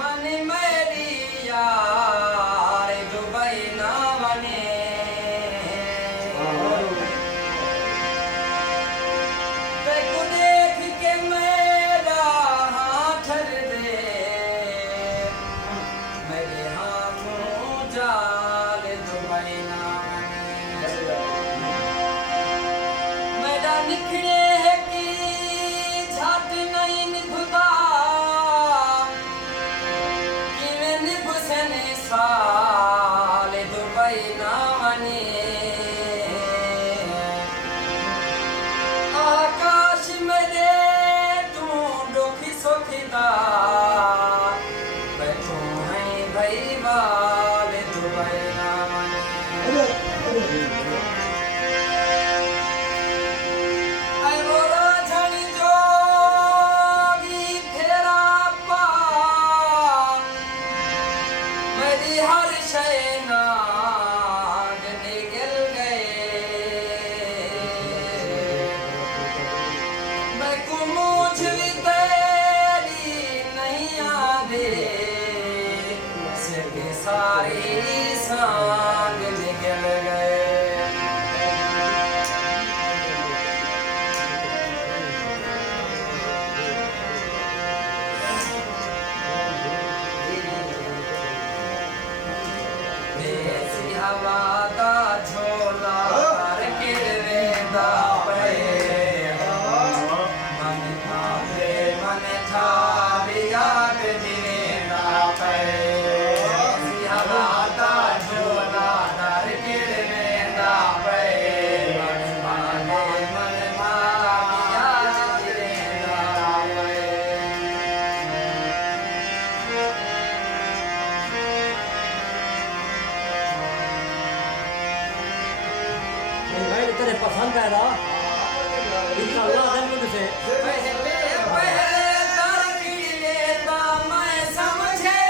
मन मेरी यार दुबई ना बने तेको देख के मेरा हाथ ठर दे मेरे हाथों जाल दुबई ना बने मेरा निखरे है कि झाट नहीं निभता साल दुबई ना बने आकाश मेरे तू डोखी सोखीदा बैठो है भाई बाल दुबई ना बने हर शय नाग निगल गए मैं कुमूछ भी तेरी नहीं आवे सिर्फ सारी सांग निगल गए हवा दा झोला हर किरवे दा पे मन थावे मन थावे याद दिवेंदा पे हवा दा झोला हर किरवे दा पे मन थावे याद दिवेंदा पे तेरे पसंद है ना इंशाल्लाह जन्नत से पहले दर की लेता मैं समझे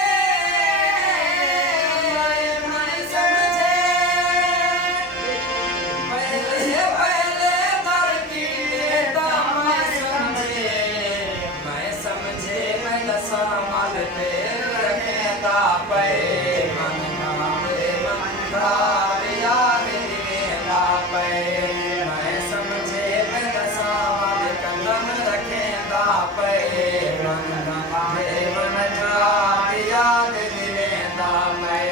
पहले दर की लेता मैं समझे मैं दसा माल पे रखेता पे मन नामे मन प्रार याद दिवेंदा पे मैं समझे मैं दसा माल कदम रखेंदा पे मन नामे मन प्रार याद दिवेंदा मैं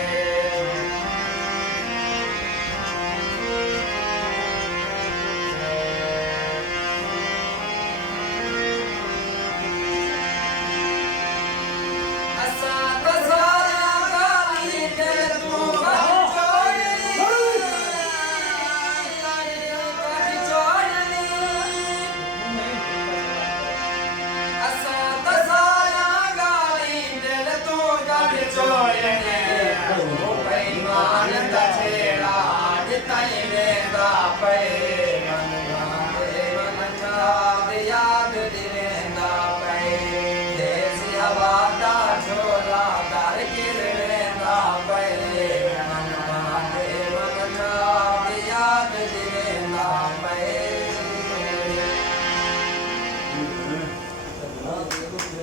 असा तसाया गाली दिल तू याद दिवेंदा पे देसी हवा